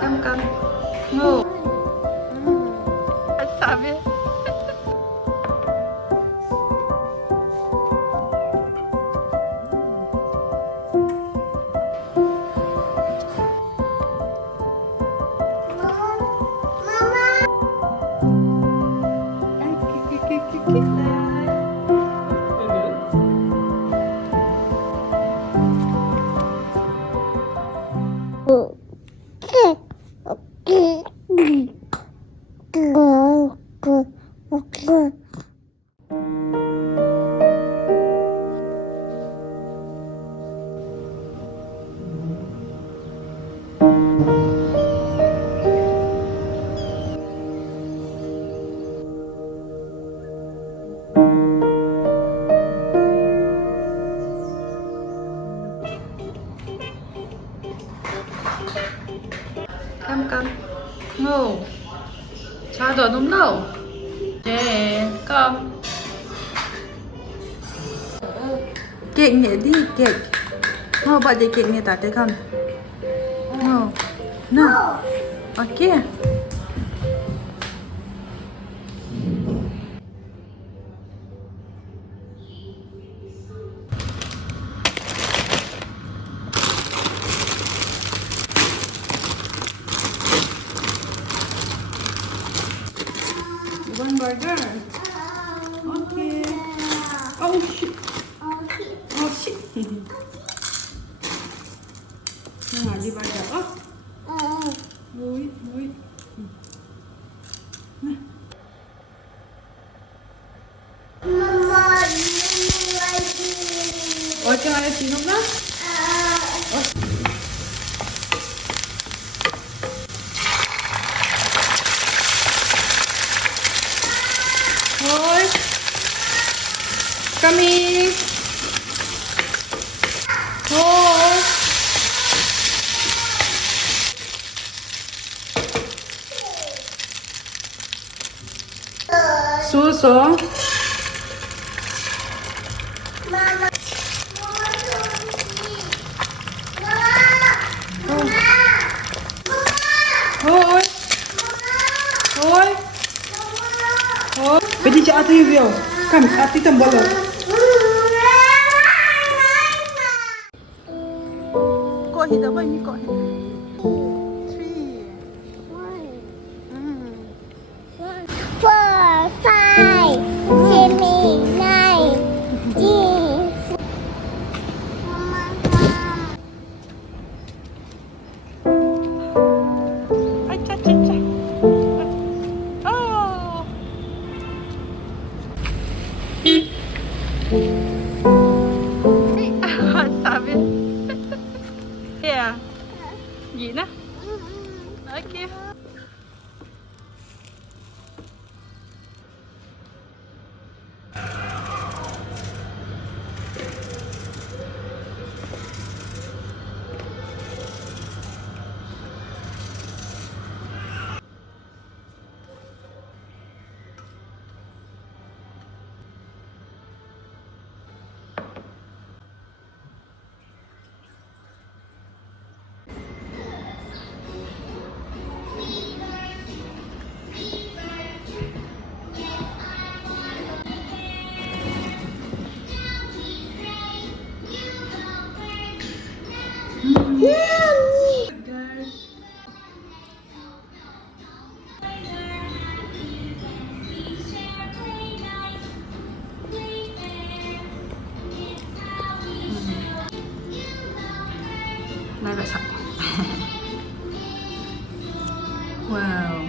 Come, come. Move. Sabi. Ay, kikikikikik. Come, come. Ngô. Sao rồi đúng đâu? Yeah, come. Kiện nhẹ đi, kiện. Ngô, bà đi kiện nhẹ tả tới không? Ngô. Nào. Ok. One burger. Okay. Oh shit. Oh shit. Nah, di burger. Oh. Vui, vui. Nah. Ôi, cho ai xin không đó? Thôi. Come here. Thôi. Suso. Thôi. Thôi. Thôi. Pwede siya ate yung Come, ate tambalo. Có hít đâu bao nhiêu có hít? 4, 5, 6, 9, 10. Ay, cha, cha, cha. Oh. Sabi. Yeah. Gina. Okay. Đây là sạch. Wow.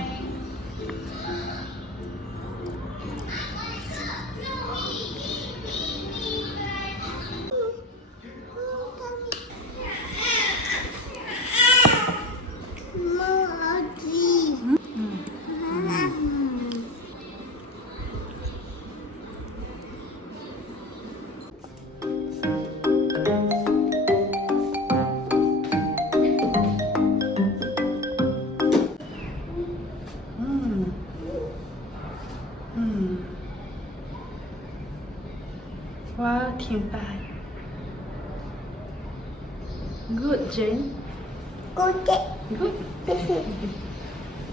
Wow, 挺白。Good, Jane. Cô chị.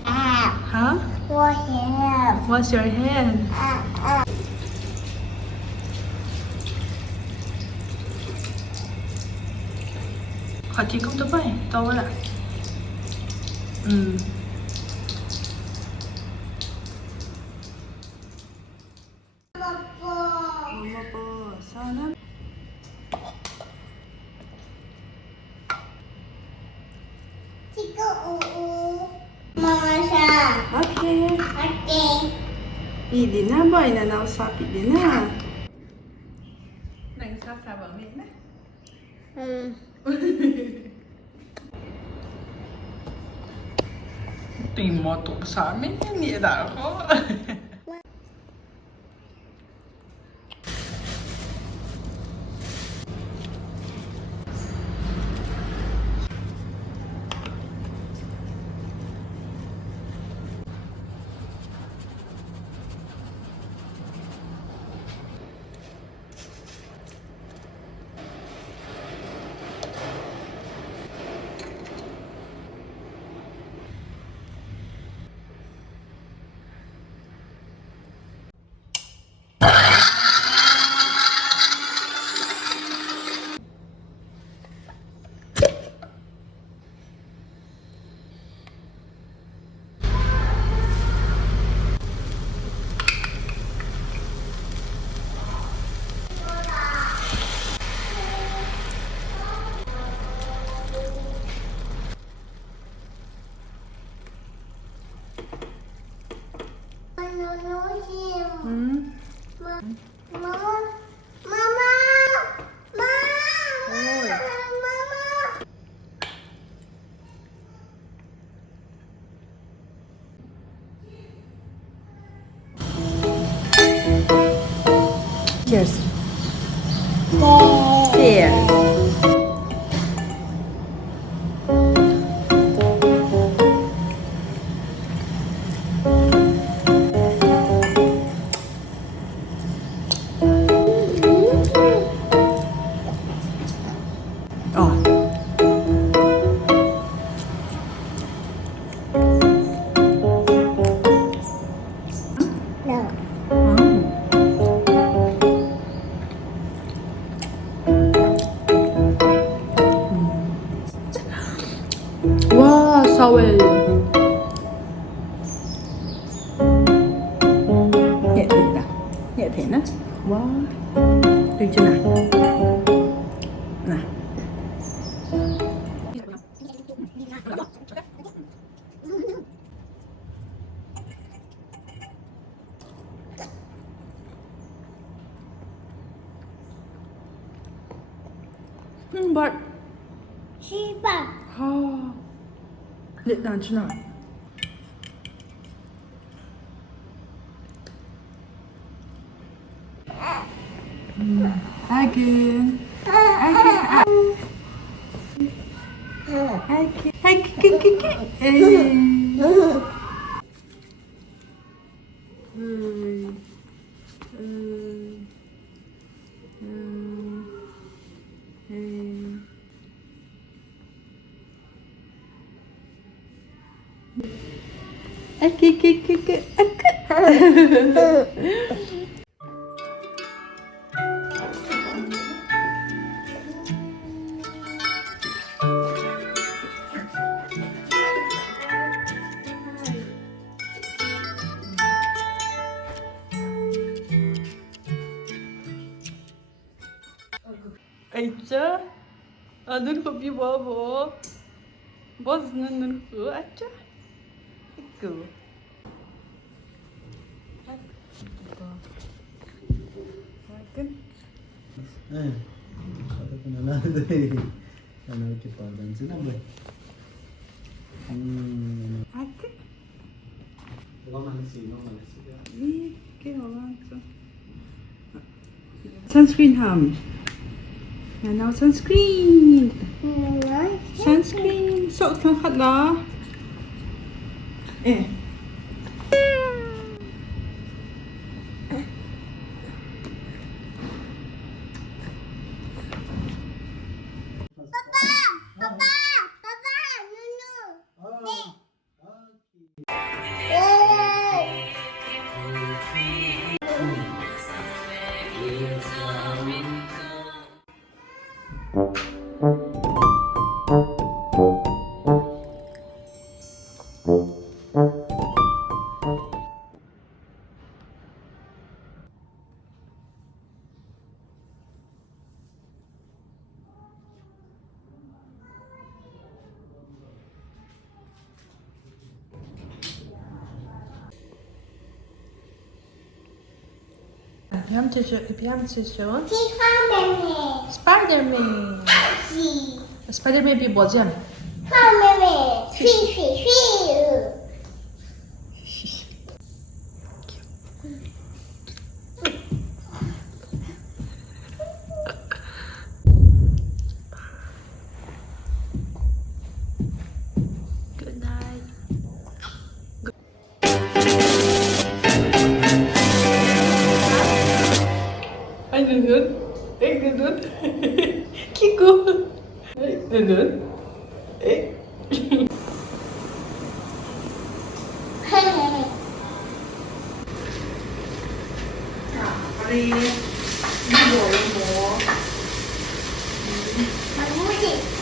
À, Huh? cô hiểu. What's your hand? À. Họ chỉ không tới vậy, tôi ạ. Ừ. Mama po, sana. Chị cô Mama sa. Okay. Okay. Pili na ba? Inanausa, pili na. Nagsasabang na. Tingin mo to sa amin, hindi na ako. Hmm? Mama. Mama. Mama. Ôi. Mama. Cheers. Cheers. Ờ. No. Wow, sour. Nhẹ thịt à? Nhẹ thịt á? Wow. Được chưa nào? Nào. But Shiba. Liệt đàn chứ nào? Again. Acha, adun ko bir babo. Boz Nunnun ko acha. Go. Bakın. Kata ko na lang ito eh. Ano kita dan sinabi. Bakın. Wala malisi, no malisi. İyi, kaya olan. Sunscreen ham. Yeah, now sunscreen. Sunscreen. Sok sang khat la. Eh. Papa, 비암치쇼. 치파메메. 스파이더맨. 시. 스파이더맨 비 뭐지? 파메메. 휘휘휘. Good night. Anh Nunnun. Ê Nunnun. Kiku. Ê Nunnun. Ê. 우리 이모. 뭐지?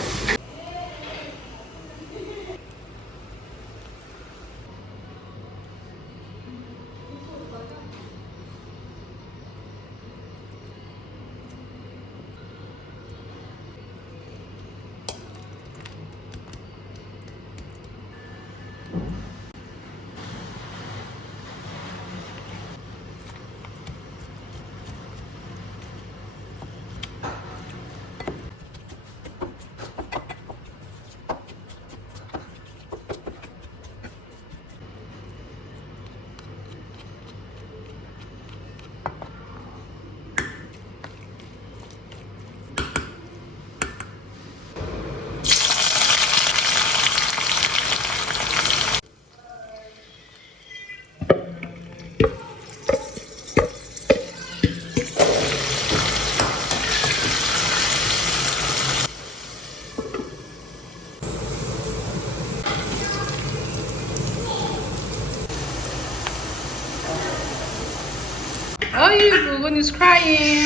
Oh, Gungun is crying.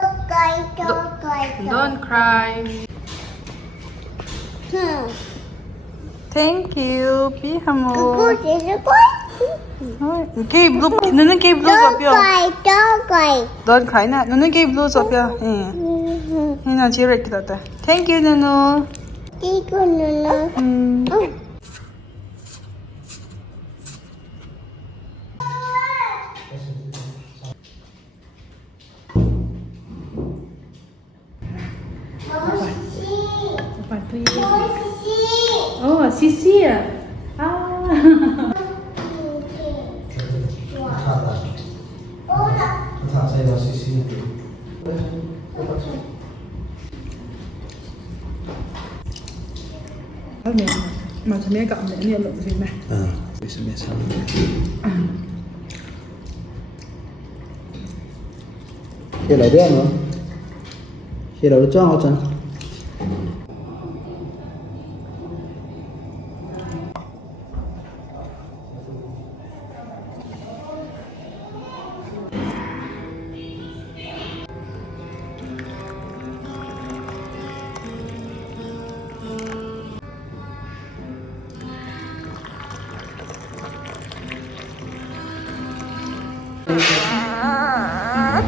Toy. Don't cry. Thank you. 비하모. 그거 제일 Gave blue. Nunnun gave blue up yo. toy. Don't cry na. Nunnun gave blue up yo. Hina jiret kita. Thank you Nunnun. 이거는 Oh, Sisi ya. Ah. 다 제가 CC. Mà thằng mẹ cộng mẹ niệm được gì này? 있으면 참. Khi lại đứa nữa. Khi lại đứa cho hả chân? 아